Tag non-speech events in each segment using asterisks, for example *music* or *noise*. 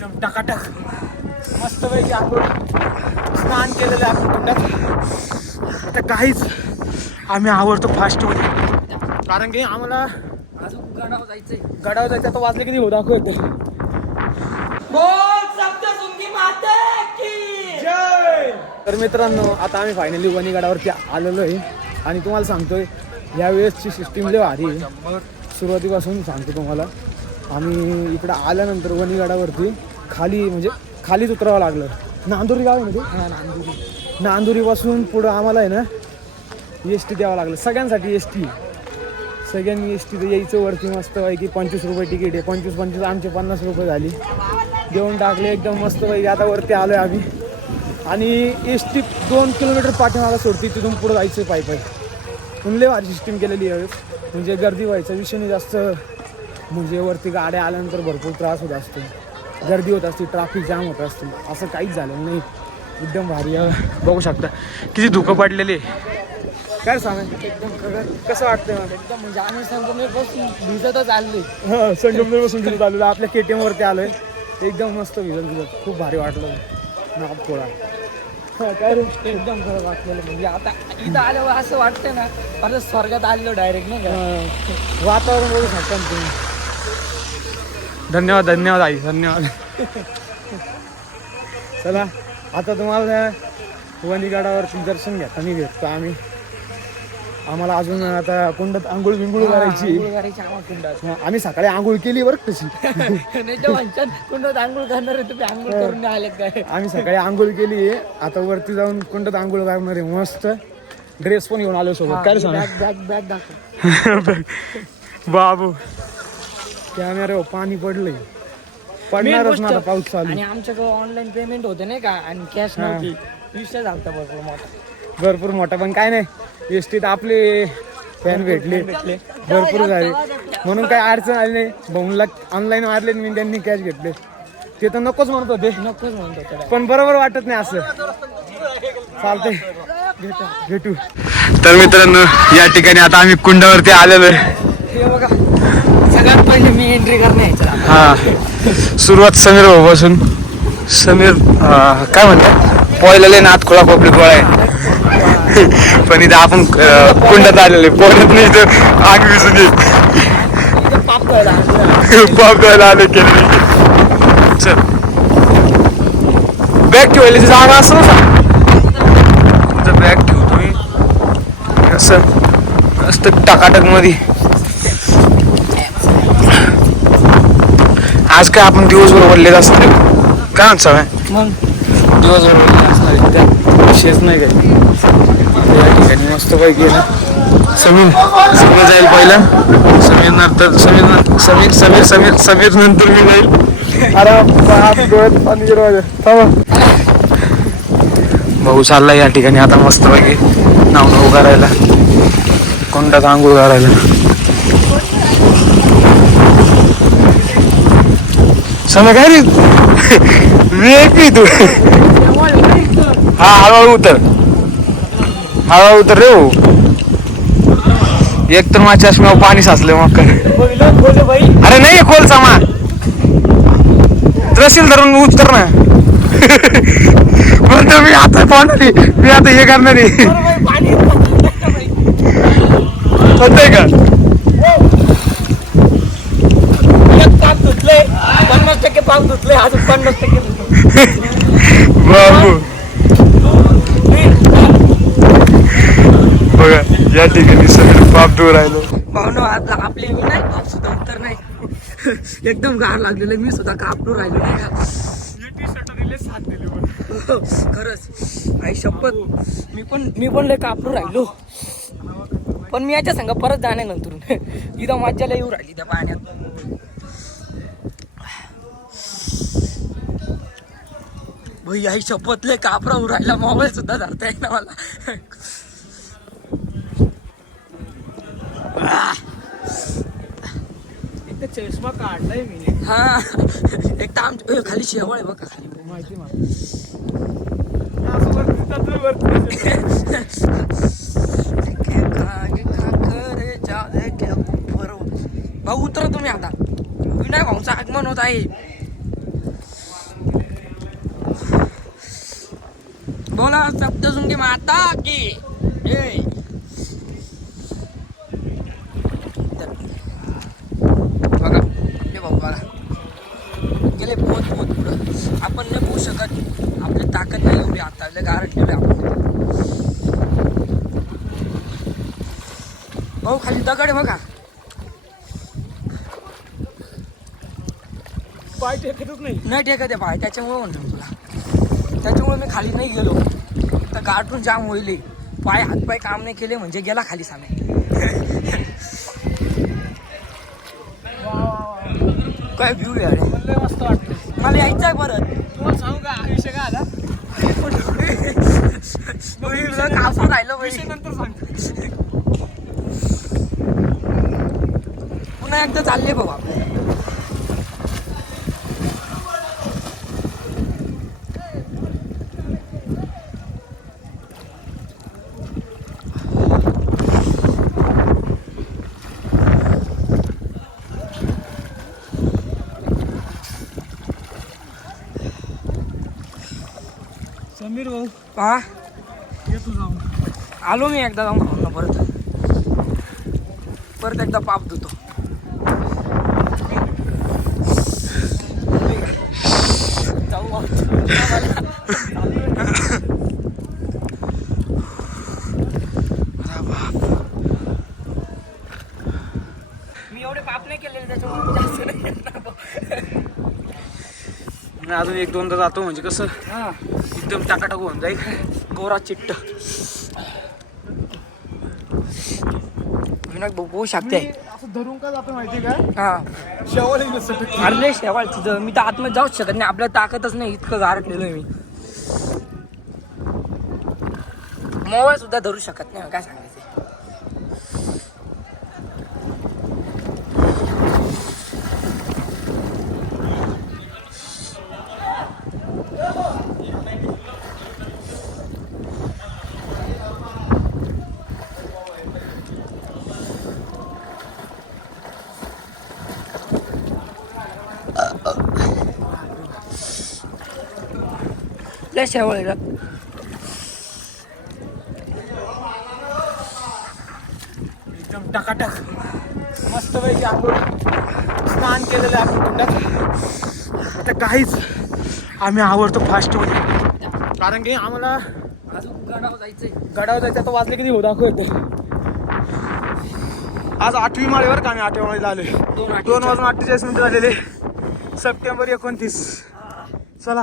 एकदम टकाटक. मस्तपैकी आपण स्नान केलेलं आहे आपण कुंडात आता काहीच आम्ही आवडतो फास्टमध्ये कारण की आम्हाला अजून गडावर जायचंय. गडावर जायचं आता वाजले किती? हो दाखव येते तर मित्रांनो आता आम्ही फायनली वणी गडावरती आलेलो आहे आणि तुम्हाला सांगतोय यावेळेसची सिस्टीम लय भारी सुरुवातीपासून सांगतो तुम्हाला. आम्ही इकडं आल्यानंतर वणी गडावरती खाली म्हणजे खालीच उतरावं लागलं. नांदुरी गाव आहे मध्ये हा नांदुरी. नांदुरीपासून पुढं आम्हाला आहे ना एस टी द्यावं लागलं. सगळ्यांसाठी एस टी सगळ्यांनी एस टी यायचं वरती मस्त पैकी पंचवीस रुपये तिकीट आहे. पंचवीस पंचवीस आमचे पन्नास रुपये झाली. देऊन टाकले एकदम मस्त पैकी आता वरती आलो आहे आम्ही. आणि एस टी दोन किलोमीटर पाठीमागा सोडते तिथून पुढं जायचं पायी पायी. म्हणले भारी सिस्टीम केलेली आहे. यावेळेस म्हणजे गर्दी व्हायचा विषय नाही जास्त. म्हणजे वरती गाड्या आल्यानंतर भरपूर त्रास होत असतो. गर्दी होत असते ट्रॅफिक जाम होत असते असं काहीच झालं नाही. एकदम भारी आहे. बघू शकता. किती धुकं पडलेले काय सांगा एकदम कसं वाटतं मला? एकदम म्हणजे आम्ही संगमेरपासून भिजतच आले हा संगमनेर बसून तिथं आलेलो आपल्या के टी एमवरती आलोय. एकदम मस्त भिजत भिजत. खूप भारी वाटलं. नाप थोडा काय एकदम खरं वाटलेलं. म्हणजे आता इथं आल्यावर असं वाटतं ना परत स्वर्गात आलेलो डायरेक्ट नाही वातावरण बघू शकता तुम्ही. धन्यवाद धन्यवाद आई धन्यवाद. चला आता तुम्हाला वणीगडावरती दर्शन घेताना भेटतो आम्ही? आम्हाला अजून आता कुंडात आंघोळ बिंघोळ करायची. आम्ही सकाळी आंघोळ केली बरं का तशी? *laughs* कुंडात आंघोळ करणार आहे तुम्ही आंघोळ करून आले काय आम्ही सकाळी आंघोळ केली. आहे आता वरती जाऊन कुंडात आंघोळ करणार आहे मस्त ड्रेस पण घेऊन आलो सोबत. काय सांगा? बॅग बॅग बॅग दाखव. *laughs* बाबू. कॅमेरा पाणी पडलंय. पडणारच ना पाऊस चालू. आणि आमच्याकडे ऑनलाईन पेमेंट होते नाही का? आणि कॅश नव्हती. विषय झालता भरपूर मोठा. भरपूर मोठा पण काय नाही. एसटीत आपले फॅन भेटले. भरपूर झाले. म्हणून काय अडचण आली नाही. भाऊला ऑनलाईन मारले मी त्यांनी कॅश घेतले. ते तर नकोच म्हणत होते. नकोच म्हणतो त्याला पण बरोबर वाटत नाही असं. चालतंय. *laughs* भेटू. भेटू. तर मित्रांनो या ठिकाणी आता आम्ही कुंडावरती आलेलो आहे. हे बघा सगळ्यात पहिले मी एंट्री करणे हा. सुरुवात समीर भाऊपासून समीर काय म्हणतात पोयला नात खुळा कोपरी गोळा आहे. पण इथं आपण कुंडात आलेले पोहण्यात नाही तर आग विसून येईल पाप द्यायला आले केले चल. बॅग ठेवायला जागा असं ना बॅग ठेवतो मी असं. असतं टाकाटक आज काय आपण दिवसभर वडलेलं असणार काय म्हणतो सगळ्या मग दिवसभर वडलेलं असणार आहे. त्यात विषयच नाही काही. या ठिकाणी मस्त पैकी आहे ना समीर समीर जाईल पहिला. समीर नंतर समीर नं- समीर समीर समीर समीर नंतर मी जाईल. अरे डोळ्यात पाणी गेलं. भाऊ चाललाय या ठिकाणी आता मस्त पैकी नाव नाव करायला कोंडात आंघोळ करायला समय काय रे वेग तू हा हळूहळू उतर हळूहळू उतर रे एक तर माझ्या चष्म्यावर पाणी साचलं मग अरे नाही कोलचा मा रसील धरून उतर ना म्हणतो मी आता पाहणार. मी आता हे करणार आहे होतंय का पाप धुतले पन्नास टक्के पाप धुतले अजून पन्नास टक्के बाबू. बघा या ठिकाणी सगळे पाप दूर राहिलो. भावनो आता आपले मी नाही पाप सुद्धा उत्तर नाही. एकदम गार लागलेलं मी सुद्धा कापडू राहिलो नाही का? हो, खरंच. आई शपथ. मी पण मी पण लय कापडू राहिलो. पण मी याच्या संग परत जाणे नंतर इथं मज्जाला येऊ राहिली त्या पाण्यात. भाई आई शपथ लय कापरा उरायला मोबाईल सुद्धा धरता येईल ना मला चष्मा काढलाय मी. हा. एक तर आमच्या खाली शेवळ आहे बघा खाली. माहिती भाऊ उतरा तुम्ही आता. विनायक भाऊचं आगमन होत आहे. बोला सप्त सुंगी माता की. बघा आपले भाऊ बघा गेले बहुत बहुत पुढं. आपण नाही पोहू शकत. आपली ताकद नाही एवढी आता. आपण. भाऊ खाली दगड बघा. पाय टेकतच नाही. नाही टेकत आहे पाय. त्याच्यामुळे म्हणतो त्याच्यामुळे मी खाली नाही गेलो. तर गाठून जाम होईल पाय हातपाय काम नाही केले म्हणजे गेला खाली सामे काय व्ह्यू लय मस्त वाटतं मला यायचं आहे परत. तुम्हाला सांगू का? विषय काय आला? कापून राहिलं पाहिजे नंतर सांगतो. पुन्हा एकदा चालले भाऊ समीर भाऊ. हा येतो जाऊन. आलो मी एकदा जाऊन भाऊंना परत. परत एकदा पाप धुतो. जाऊ मी एवढे पाप नाही केलेले त्याच्यामुळे मी जास्त नाही अजून एक दोनदा जातो म्हणजे कसं? हा. एकदम टाकाटाक होऊन जाईल. गोरा चिट्ट. विनायक पोहू शकते. धरून का जातो माहिती का हा. शेवळ नसतं अरे शेवाळ तिथं. मी तर आतमध्ये जाऊच शकत नाही. आपल्या ताकदच नाही. इतकं गारटलेलो मी. मोबाईल सुद्धा धरू शकत नाही. काय सांगायचं? लय शेवाळ आहे रे. एकदम टकाटक. मस्त पैकी आपण स्नान केलेलं आहे आपण कुंडात आता काहीच आम्ही आवडतो फास्टमध्ये. कारण की आम्हाला अजून गडावर जायचंय गडावर जायचं आता वाजले किती हो दाखव येतं आज आठवी माळेवर का आम्ही आठव्या माळीला आठ दोन वाजून अठ्ठेचाळीस मिनिटं झालेले. सप्टेंबर एकोणतीस. चला.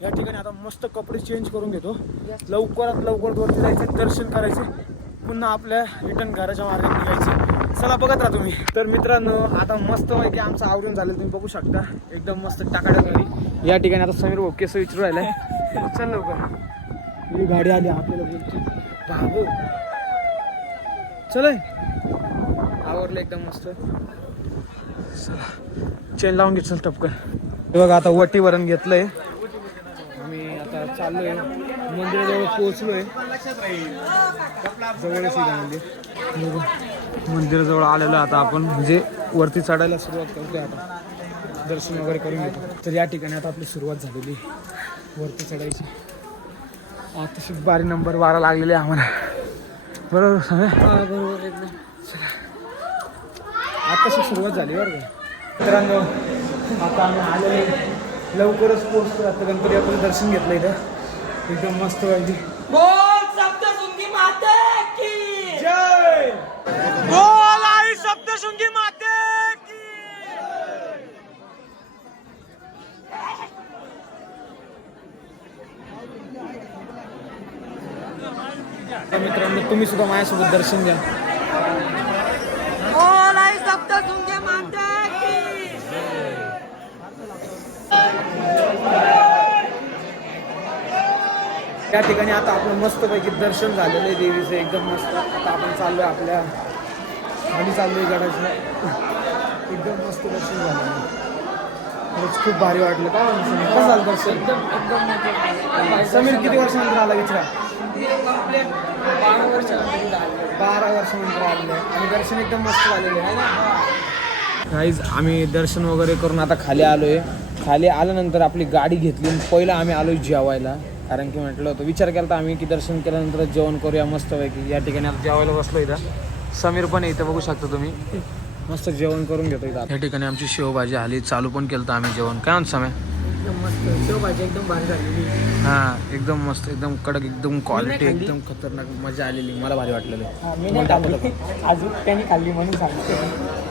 या ठिकाणी आता मस्त कपडे चेंज करून घेतो. लवकरात लवकर वरती जायचं दर्शन करायचे. पुन्हा आपल्या रिटर्न घराच्या मार्गाने निघायचे. चला बघत राहा तुम्ही. तर मित्रांनो आता मस्त पैकी आमचं आवरून झालं तुम्ही बघू शकता. एकदम मस्त टाकाटाक गाडी. या ठिकाणी आता समीर भाऊ केस विचारू राहिलाय. *laughs* चल लवकर. ही गाडी आली आपल्याला बोलते बाबू. चल आवरलं एकदम मस्त. चेन लावून घे चल टपकन. हे बघा आता वटी वरण घेतलंय. आता चाललोय. मंदिराजवळ पोहोचलोय. जवळच आहे मंदिर हे बघा, मंदिराजवळ आलेलो आहे आता आपण. म्हणजे वरती चढायला सुरुवात करतोय आता. दर्शन वगैरे करून घेतो. तर या ठिकाणी आता आपली सुरुवात झालेली आहे. वरती चढायची. आता बारी नंबर बारा लागलेले आहे आम्हाला. बरोबर एकदम. आताशी सुरुवात झाली बरं का? मित्रांनो आता आम्ही आलेले लवकरच पोहोचतो आता गणपती आपण दर्शन घेतलं इथं. एकदम मस्त वाटली बोल सप्तशृंगी माते की. जय! बोल आई सप्तशृंगी माते की. तर मित्रांनो तुम्ही सुद्धा माझ्यासोबत दर्शन घ्या बोल आई सप्तशृंगी माते की त्या ठिकाणी आता आपलं मस्तपैकी दर्शन झालेलं आहे देवीचं एकदम मस्त. आता आपण चाललोय आपल्या आणि चाललोय गडाचं एकदम मस्त दर्शन झालं खरंच खूप भारी वाटलं. समीर? कसं झालं दर्शन? एकदम समीर किती वर्षानंतर आला विचारा बारा वर्षानंतर आले. बारा वर्षानंतर आलेलं आहे. आणि दर्शन एकदम मस्त झालेलं आहे. ना? काहीच आम्ही दर्शन वगैरे करून आता खाली आलोय. खाली आल्यानंतर आपली गाडी घेतली. पहिलं आम्ही आलोय जेवायला. कारण की म्हटलं होतं विचार केला होता आम्ही की दर्शन केल्यानंतर जेवण करूया मस्तपैकी. या ठिकाणी आता जेवायला बसलो इथं. समीर पण इथं बघू शकता तुम्ही. मस्त जेवण करून घेतो इथं या ठिकाणी आमची शेवभाजी आली चालू पण केलं होतं आम्ही जेवण. काय म्हणतो समय एकदम मस्त. शेवभाजी एकदम भारी झालेली. हां एकदम मस्त एकदम कडक एकदम क्वालिटी. एकदम खतरनाक मजा आलेली. मला भारी वाटलेलं. हा, मी नाही खाल्ली. अजून त्यांनी खाल्ली म्हणून सांगतो.